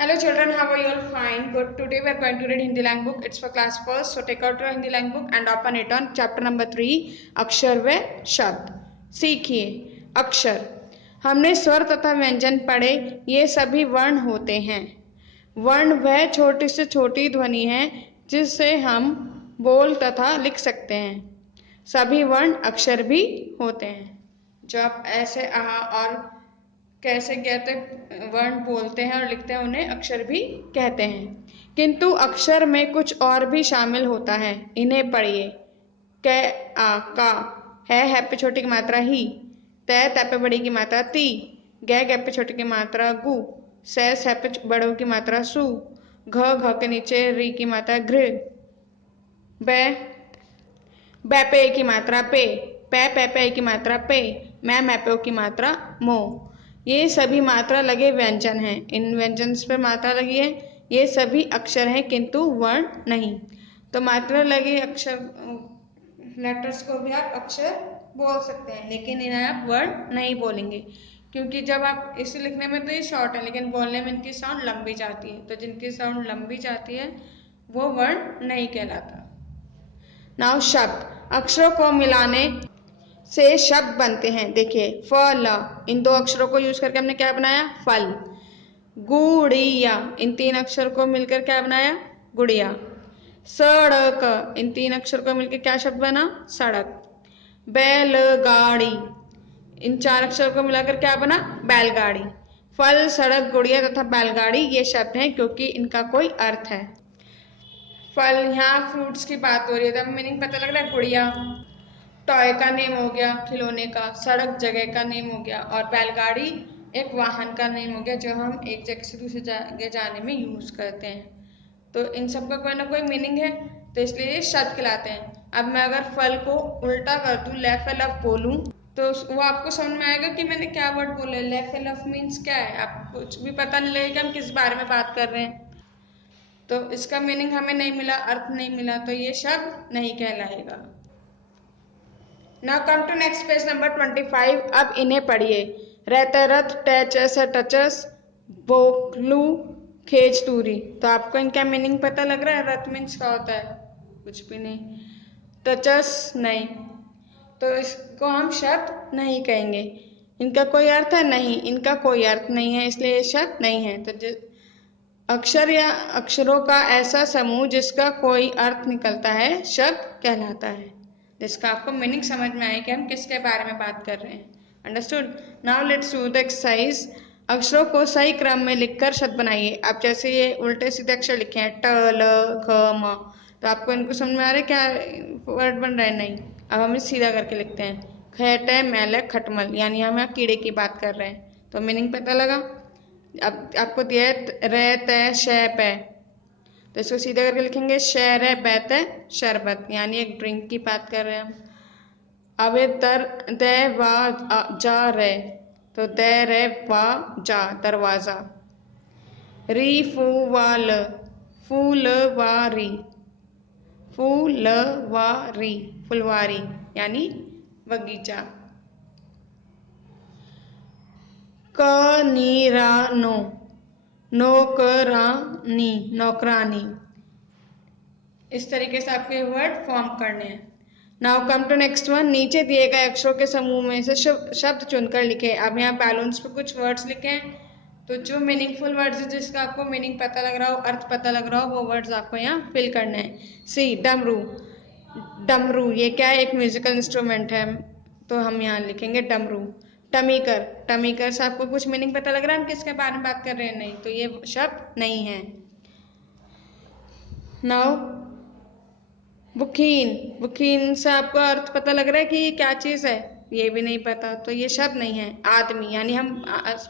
Hello children, how are you all? Fine, good. Today we are going to read Hindi language book. It's for class first. So take out your Hindi language book and open it on chapter number 3 अक्षर व शब्द। सीखिए अक्षर। हमने स्वर तथा व्यंजन पढ़े, ये सभी वर्ण होते हैं। वर्ण वह छोटी से छोटी ध्वनि है जिससे हम बोल तथा लिख सकते हैं। सभी वर्ण अक्षर भी होते हैं। जो आप ऐसे और कैसे कहते वर्ण बोलते हैं और लिखते हैं उन्हें अक्षर भी कहते हैं। किंतु अक्षर में कुछ और भी शामिल होता है, इन्हें पढ़िए। क आ का, है पे छोटी की मात्रा ही, तै पे बड़ी की मात्रा ती, गै पे छोटी की मात्रा गु, सै पे बड़ों की मात्रा सु, घ के नीचे री की मात्रा घृ, बै पे की मात्रा पे, पे की मात्रा पे, मैं पे की मात्रा मो। ये सभी मात्रा लगे व्यंजन हैं। इन व्यंजन पर मात्रा लगी है। ये सभी अक्षर हैं किंतु वर्ण नहीं। तो मात्रा लगे अक्षर लेटर्स को भी आप अक्षर बोल सकते हैं, लेकिन इन्हें आप वर्ण नहीं बोलेंगे, क्योंकि जब आप इसे लिखने में तो ये शॉर्ट है, लेकिन बोलने में इनकी साउंड लंबी जाती है। तो जिनकी साउंड लंबी जाती है वो वर्ण नहीं कहलाता। नाउ शब्द, अक्षरों को मिलाने से शब्द बनते हैं। देखिए फल, इन दो अक्षरों को यूज करके हमने क्या बनाया? फल। गुड़िया, इन तीन अक्षर को मिलकर क्या बनाया? गुड़िया। सड़क, इन तीन अक्षर को मिलकर क्या शब्द बना? सड़क। बैलगाड़ी, इन चार अक्षर को मिलाकर क्या बना? बैलगाड़ी। फल, सड़क, गुड़िया तथा बैलगाड़ी ये शब्द हैं क्योंकि इनका कोई अर्थ है। फल, यहाँ फ्रूट्स की बात हो रही है, तब मीनिंग पता लग रहा है। गुड़िया टॉय का नेम हो गया, खिलौने का। सड़क जगह का नेम हो गया, और बैलगाड़ी एक वाहन का नेम हो गया जो हम एक जगह से दूसरी जगह जाने में यूज करते हैं। तो इन सब का कोई ना कोई मीनिंग है, तो इसलिए ये शब्द कहलाते हैं। अब मैं अगर फल को उल्टा कर दूं, लेफेलफ बोलूं, तो वो आपको समझ में आएगा कि मैंने क्या वर्ड बोला है। लेफेलफ मीन्स क्या है, आपको कुछ भी पता नहीं लगेगा हम किस बारे में बात कर रहे हैं। तो इसका मीनिंग हमें नहीं मिला, अर्थ नहीं मिला, तो ये शब्द नहीं कहलाएगा। Now come to next page number 25. अब इन्हें पढ़िए। रहते रथ, टचस टचस, बोलू, खेज दूरी। तो आपको इनका मीनिंग पता लग रहा है? रथ मीन्स क्या होता है? कुछ भी नहीं। टचस नहीं, तो इसको हम शब्द नहीं कहेंगे। इनका कोई अर्थ है? नहीं, इनका कोई अर्थ नहीं है, इसलिए ये शब्द नहीं है। तो अक्षर या अक्षरों का ऐसा समूह जिसका कोई अर्थ निकलता है शब्द कहलाता है। जिसका आपको मीनिंग समझ में आए कि हम किसके बारे में बात कर रहे हैं। Understood? Now let's do the exercise. अक्षरों को सही क्रम में लिखकर शब्द बनाइए। अब जैसे ये उल्टे सीधे अक्षर लिखे हैं, ट ल ख म, तो आपको इनको समझ में आ रहा है क्या वर्ड बन रहा है? नहीं। अब हम सीधा करके लिखते हैं, खैट मैल खटमल, यानी हम यहाँ कीड़े की बात कर रहे हैं। तो मीनिंग पता लगा? अब आपको दिया है रे तय शय पे, तो इसको सीधा करके लिखेंगे शहर है बैत है शरबत, यानी एक ड्रिंक की बात कर रहे हैं हम। अब दर दे वा जा रे, तो दे रे वा जा दरवाजा। री फू वाल, फूल वारी, फूल वारी फुलवारी, यानी बगीचा। क नीरा नो, नौकरानी, नौकरानी। इस तरीके से आपके वर्ड फॉर्म करने हैं। Now come to next one. नीचे दिए गए अक्षरों के समूह में से शब्द चुनकर लिखे। अब यहाँ बैलून्स पे कुछ वर्ड्स लिखे हैं, तो जो मीनिंगफुल वर्ड्स है, जिसका आपको मीनिंग पता लग रहा हो, अर्थ पता लग रहा हो, वो वर्ड्स आपको यहाँ फिल करने हैं। सी डमरू, डमरू ये क्या है? एक म्यूजिकल इंस्ट्रूमेंट है, तो हम यहाँ लिखेंगे डमरू। टमीकर, टमीकर से आपको कुछ मीनिंग पता लग रहा है हम किसके बारे में बात कर रहे हैं? नहीं, तो ये शब्द नहीं है। नाउ बुकीन, बुकीन से आपको अर्थ पता लग रहा है कि ये क्या चीज है? ये भी नहीं पता, तो ये शब्द नहीं है। आदमी, यानी हम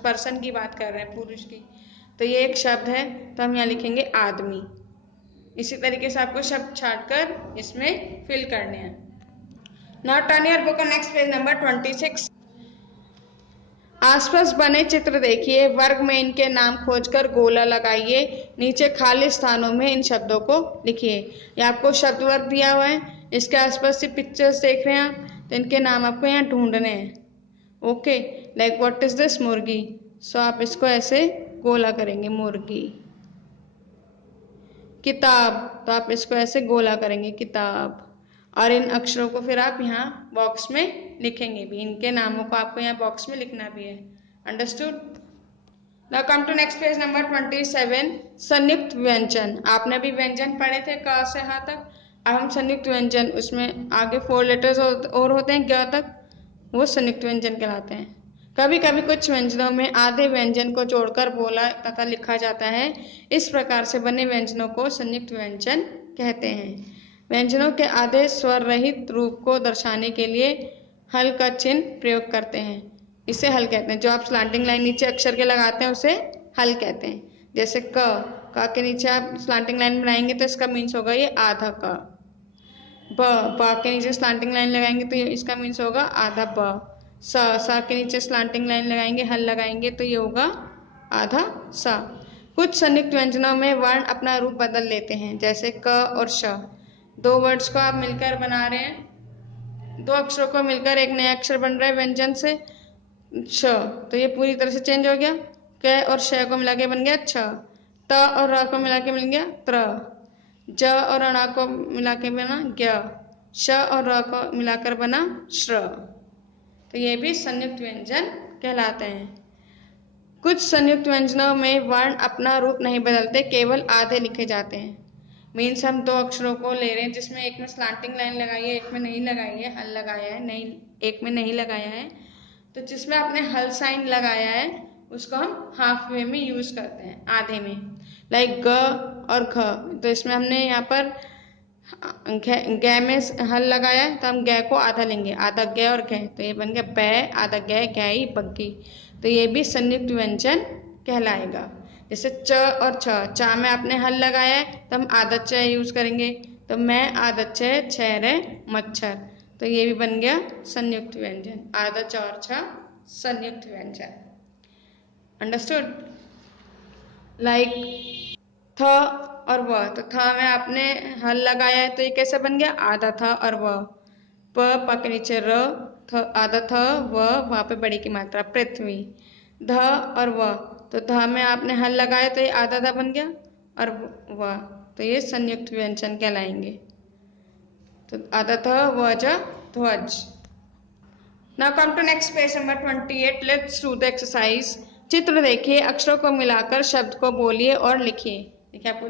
पर्सन की बात कर रहे हैं, पुरुष की, तो ये एक शब्द है, तो हम यहाँ लिखेंगे आदमी। इसी तरीके से आपको शब्द छाटकर इसमें फिल करने हैं। Now turn your book on next page number 26। आसपास बने चित्र देखिए, वर्ग में इनके नाम खोजकर गोला लगाइए, नीचे खाली स्थानों में इन शब्दों को लिखिए। ये आपको शब्द वर्ग दिया हुआ है, इसके आसपास से पिक्चर्स देख रहे हैं आप, तो इनके नाम आपको यहाँ ढूंढने हैं। Okay, like what is this? मुर्गी। सो आप इसको ऐसे गोला करेंगे मुर्गी। किताब, तो आप इसको ऐसे गोला करेंगे किताब। और इन अक्षरों को फिर आप यहाँ बॉक्स में लिखेंगे भी, इनके नामों को आपको यहाँ बॉक्स में लिखना भी है। Understood. Now come to next page number 27, संयुक्त व्यंजन। आपने भी व्यंजन पढ़े थे क से ह तक, अब हम संयुक्त व्यंजन, उसमें आगे 4 लेटर्स और होते हैं ग तक, वो संयुक्त व्यंजन कहलाते हैं। कभी कभी कुछ व्यंजनों में आधे व्यंजन को जोड़कर बोला तथा लिखा जाता है। इस प्रकार से बने व्यंजनों को संयुक्त व्यंजन कहते हैं। व्यंजनों के आधे स्वर रहित रूप को दर्शाने के लिए हल का चिन्ह प्रयोग करते हैं, इसे हल कहते हैं। जो आप स्लांटिंग लाइन नीचे अक्षर के लगाते हैं उसे हल कहते हैं। जैसे क के नीचे आप स्लांटिंग लाइन बनाएंगे तो इसका मीन्स होगा ये आधा क। ब के नीचे स्लांटिंग लाइन लगाएंगे तो इसका मीन्स होगा आधा ब। स के नीचे स्लांटिंग लाइन लगाएंगे, हल लगाएंगे तो ये होगा आधा सा। कुछ संयुक्त व्यंजनों में वर्ण अपना रूप बदल लेते हैं, जैसे क और श। दो वर्ड्स को आप मिलकर बना रहे हैं, दो अक्षरों को मिलकर एक नया अक्षर बन रहा है व्यंजन से श, तो ये पूरी तरह से चेंज हो गया। क और श को मिला के बन गया छ। त और र को मिला के मिल गया त्र। ज और ण को मिला के बना ज्ञ। श और र को मिलाकर बना श्र। तो ये भी संयुक्त व्यंजन कहलाते हैं। कुछ संयुक्त व्यंजनों में वर्ण अपना रूप नहीं बदलते, केवल आधे लिखे जाते हैं। मीन्स हम दो अक्षरों को ले रहे हैं जिसमें एक में स्लांटिंग लाइन लगाई है, एक में नहीं लगाई है, हल लगाया है, नहीं एक में नहीं लगाया है, तो जिसमें आपने हल साइन लगाया है उसको हम हाफ वे में यूज करते हैं, आधे में। लाइक ग और घ, तो इसमें हमने यहाँ पर ग में हल लगाया है तो हम ग को आधा लेंगे, आधा ग और घ, तो ये बन गया बै, आधा ग, गई, बग्गी। तो ये भी संयुक्त व्यंजन कहलाएगा। जैसे च और छ, चा में आपने हल लगाया है तो हम आधा च यूज करेंगे, तो मैं आधा च, छ रे मच्छर, तो ये भी बन गया संयुक्त व्यंजन। आधा च और छ संयुक्त व्यंजन। अंडरस्टूड। लाइक थ और व, तो थ में आपने हल लगाया है तो ये कैसे बन गया आधा थ और व। प के नीचे र, आधा थ व, वहां पे बड़ी की मात्रा पृथ्वी। ध और व, तो ध में आपने हल लगाया तो ये आधा ध बन गया और व, तो ये संयुक्त व्यंजन कहलाएंगे। तो आधा थ व ज ध्वज। Now come to next page number 28, let's do the exercise. चित्र देखिए, अक्षरों को मिलाकर शब्द को बोलिए और लिखिए। देखिए आपको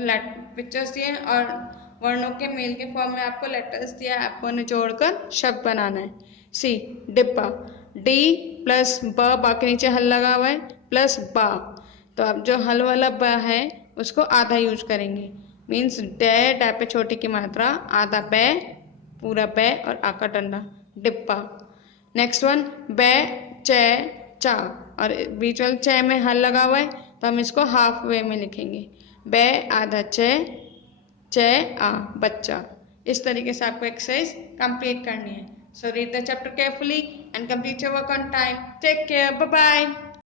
पिक्चर्स दिए और वर्णों के मेल के फॉर्म में आपको लेटर्स दिया है, आपको उन्हें जोड़कर शब्द बनाना है। सी डिब्बा, डी प्लस ब के नीचे हल लगा हुआ है प्लस बा, तो अब जो हल वाला ब है उसको आधा यूज करेंगे। मीन्स डै पे छोटी की मात्रा, आधा बै, पूरा बै और आका डंडा, डिब्बा। नेक्स्ट वन बै च चा, और बीच वाले च में हल लगा हुआ है तो हम इसको हाफ वे में लिखेंगे। बै आधा च आ, बच्चा। इस तरीके से आपको एक्सरसाइज कंप्लीट करनी है। So read the chapter carefully and complete your work on time. Take care, bye bye.